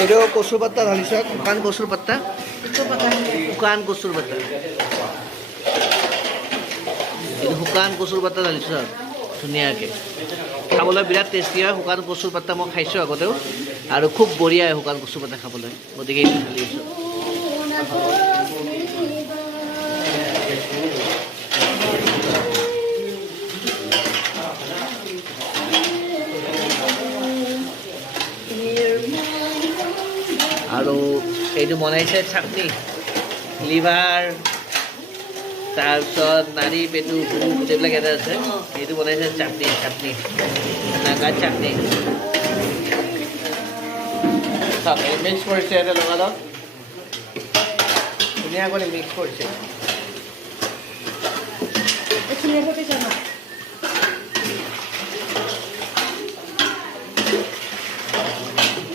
এইটো কচুৰ পাত্তা ঢালিছ, শুকান কচুৰ পাত্তা, শুকান কচুৰ পাত্তা, এইটো শুকান কচুৰ পাত্তা ঢালিছ ধুনীয়াকৈ। খাবলৈ বিৰাট টেষ্টি হয় শুকান কচুৰ পাত্তা। মই খাইছোঁ আগতেও আৰু খুব বঢ়িয়া হয় শুকান কচুৰ পাত্তা খাবলৈ, গতিকে এইটো ঢালি আছোঁ। আৰু এইটো বনাইছে চাটনি, লিভাৰ, তাৰপিছত নাৰী পেটু গোটেইবিলাক এটা আছে, এইটো বনাইছে চাটনি, চাটনি নাগা চাটনি। মিক্স কৰিছে এটা লগালগ ধুনীয়া কৰি মিক্স কৰিছে।